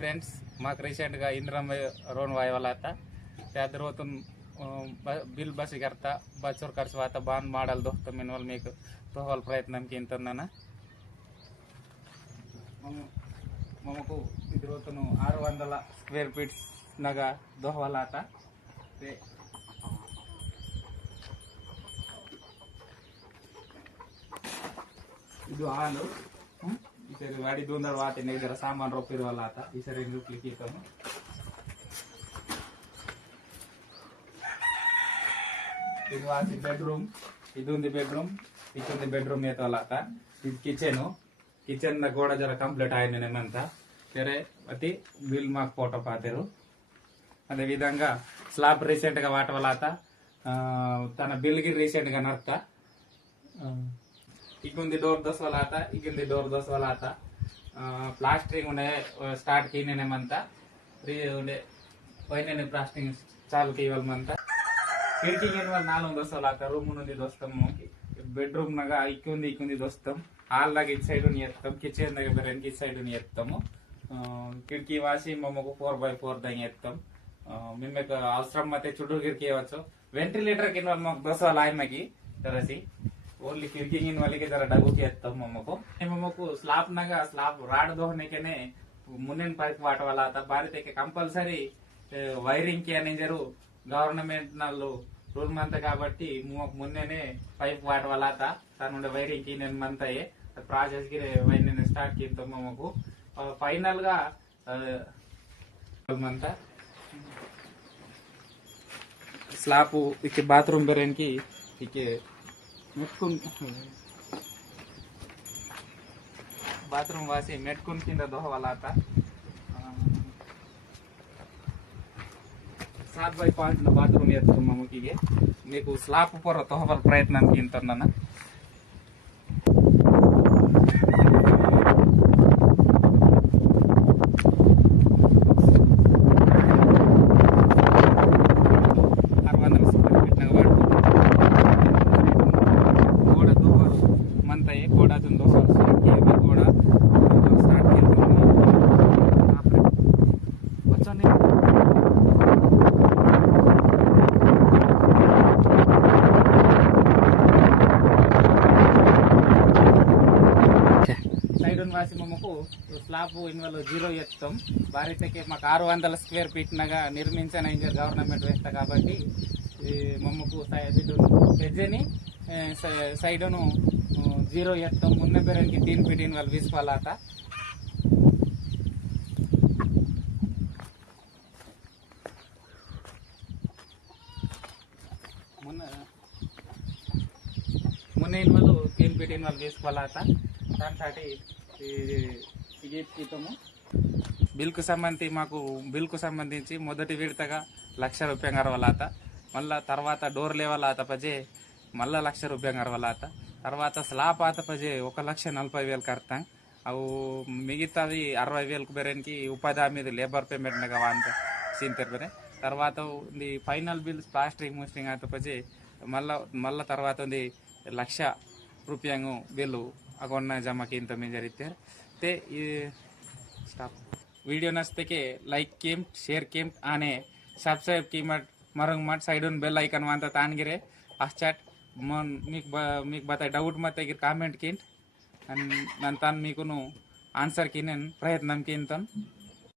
friends माक recent गा इंद्रम रोन वायवाला आता त्या दरवतून बिल बस करता बचोर खर्च आता बांध माडल दोस्त मिनवल मीक तोहल प्रयत्न किंतुन्नाना ममको इदरवतून 600 स्क्वेर फीट्स नगा दोहवाला आता ते ಇದು ಹಾಲು ಈ ಸರಿ ವಾಡಿ ದೂಂದರ ವಾತಿನ ಇದರ ಸಾಮಾನು ರೊಪ್ಪಿರುವಲ್ಲ ಆತ ಈ ಸರಿ ನುಕ್ಲಿಕ್ಕೆ ಇದು ವಾಸಿ ಬೆಡ್ರೂಮ್ ಇದೊಂದು ಬೆಡ್ರೂಮ್ ಇದೊಂದು ಬೆಡ್ರೂಮ್ ಏತವಲ್ಲ ಆತ ಇದು కిచెన్ ನ గోడ జర కంప్లీట్ అయిననేమంతా సరే అతి బిల్ మాకు ఫోటో పాతారు అదే విధంగా స్లాబ్ రీసెంట్ గా వాట వల్ల తన బిల్ కి రీసెంట్ గా నర్త इकुंदी डोर 10 वाला आता इकुंदी डोर 10 वाला आता प्लास्टरिंग उन्हें स्टार्ट कीने ने मनता फ्री उन्हें पहले ने प्लास्टरिंग चालू की वाल मनता खिड़की के वाल 10 वाला आता रूम उन्हें दोस्तम बेडरूम नगा इकुंदी दोस्तम हाल लगे इस साइड उन्हें यत्तम किचन लगे बरेन की साइड उन्हें यत्तम खिड़की वासी मम्मो को 4x4 देंगे यत्तम मिम्मे का अवसरम मते चुडू खिड़की वाचो वेंटिलेटर के वाल मग 10 वाला आए मगी तरसी ओनली खिड़की वाले के जरा डगू के मम्मको स्लाब नगा स्लाब राड दोहने के ने मुन्नेन पाइप वाट वाला आता बारी के कंपल्सरी వైరింగ్ కి అని జరు గవర్నమెంట్ నాలు రూల్ మంత కాబట్టి మున్నేనే పైప్ వాట్ వాला था తనుండే వైరింగ్ కి నేను మంతయే ప్రాసెస్ కి వైరింగ్ స్టార్ట్ కింతో మమ్మకు ఫైనల్ గా మంత స్లాబ్ ఇకి బాత్రూమ్ బెరెన్ కి ఇకి మెట్కున్ बाथरूम वासी मेटकुन किंद दोहवाला था 7x5 बाथरूम येतो मम्मकीगे मीकु स्लाब पर तोहवल प्रयत्न किंतन्ना వాసి మమ్మకు స్లాబ్ ఇన్వాల్ 0 ఎత్తాం భారీతకి మాకు 600 స్క్వేర్ ఫీట్ నగా నిర్మించిన గవర్నమెంట్ వ్యవస్థ కాబట్టి మమ్మకు పెజ్జని సైడ్ను 0 ఎత్తాం మున్న బెరన్కి 3 ఫీట్ ఇన్వాల్ వీసుకోవాలట మున్న ఇన్వాల్ 3 ఫీట్ ఇన్వాల్ వీసుకోవాలట దానిसाठी బిల్ కు సంబంధించి మొదటి విడతగా 1,00,000 రూపాయలు గరవాలత మళ్ళా తర్వాత డోర్ లేవాలత పజే మళ్ళా 1,00,000 రూపాయలు గరవాలత తర్వాత స్లాబ్ ఆత పజే 1,40,40,000 కర్తాం అవు మిగతాది 60,000 బెరెన్కి ఉపాధి హామీ లేబర్ పేమెంట్ నగా వాంత సీంతర్ బెరే తర్వాత ఉంది ఫైనల్ బిల్ ప్లాస్టరింగ్ మూస్టింగ్ ఆత పజే మళ్ళా తర్వాత ఉంది 1,00,000 రూపాయలు బిల్లు अगोन जमा की तो में जरिते ते स्टॉप वीडियो नसते के लाइक किम शेयर किम आने सब्सक्राइब की मत मरंग मत साइडन बेल आइकन वांता तान गिरे आस्चाट मन मिक बताय डाउट मत गिर कमेंट किन नंतान मिकुनु आंसर किनेन प्रयत्न किंतन